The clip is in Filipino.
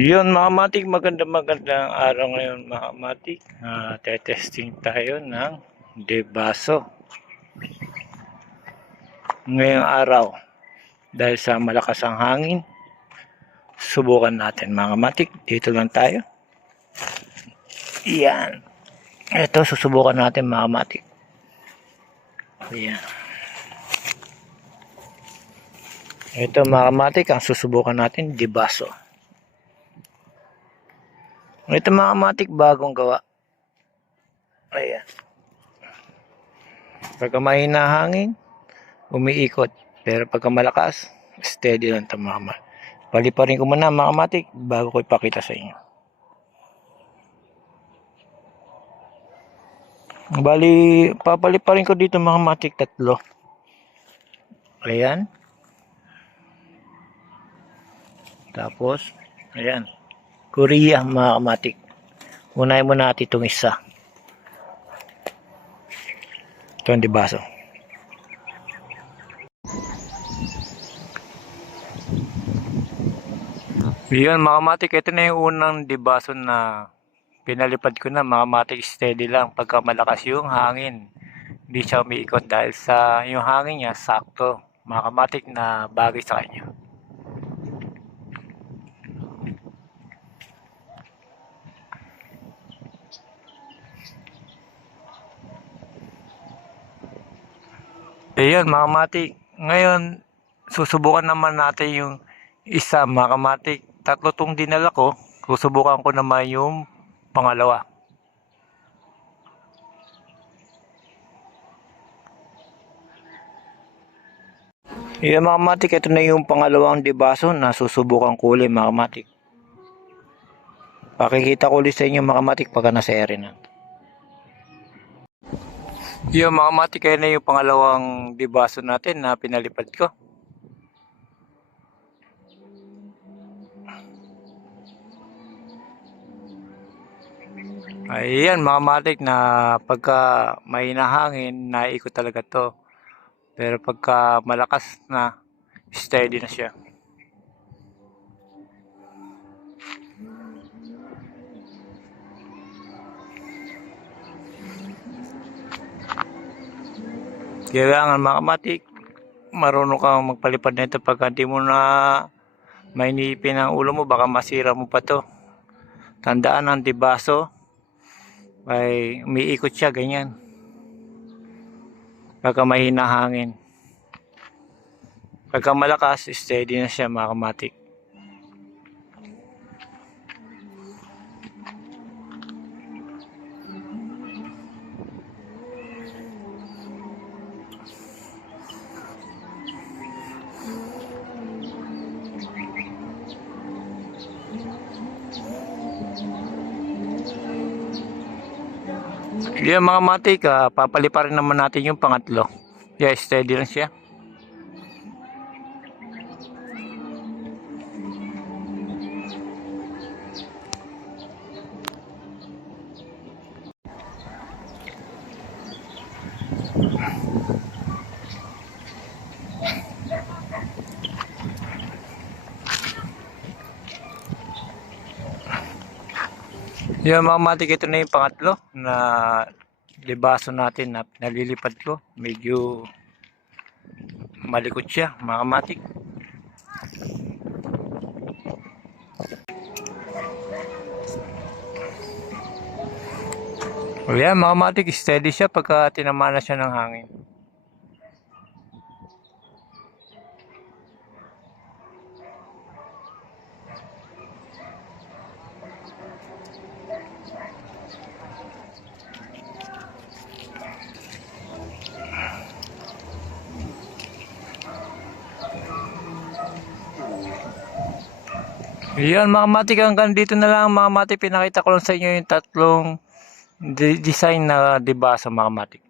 Yun mga matik, magandang araw ngayon mga matik. Testing tayo ng debaso ngayong araw. Dahil sa malakas ang hangin, subukan natin mga matik. Dito lang tayo. Yan. Ito susubukan natin mga matik. Yan. Ito mga matik ang susubukan natin, debaso. Ito mga matik, bagong gawa. Ayan. Pagka mahina hangin, umiikot. Pero pagka malakas, steady lang ito mga matik. Paliparin ko muna mga matik bago ko ipakita sa inyo. Bali, papaliparin ko dito mga matik 3. Ayan. Tapos, ayan. Korea mga matik. Unahin muna natin itong isa. Ito ang debaso. Yun mga matik, ito na yung unang debaso na pinalipad ko na mga matik. Steady lang pagka malakas yung hangin. Hindi siya umiikot dahil sa yung hangin niya sakto mga matik na bagay sa kanya. Ayun mga matik, ngayon susubukan naman natin yung isa mga matik. 3 tong dinala ko, susubukan ko naman yung pangalawa. Ayun mga matik, ito na yung pangalawang debaso na susubukan ko ulit mga matik. Pakikita ko ulit sa inyo mga matik pagka nasa area na. Yung mga matik, kaya na yung pangalawang debaso natin na pinalipad ko. Ayan mga matik, na pagka may nahangin, naiikot talaga to. Pero pagka malakas na, steady na siya. Kailangan mga matik, marunong kang magpalipad nito. Pagka hindi mo na mainipin ang ulo mo, baka masira mo pa to. Tandaan ang debaso ay umiikot siya ganyan pagka mahina hangin. Pagka malakas, steady na siya mga matik. Yan mga matik, papaliparin naman natin yung pangatlo. Yeah, steady lang siya. Yan mga matik, ito na yung pangatlo na debaso natin na nalilipad ko. Medyo malikot siya mga matik. O yan mga matik, steady siya pagka tinamaan na siya ng hangin. Yan mga matik, hanggang dito na lang mga matik. Pinakita ko lang sa inyo yung 3 design na debaso mga matik.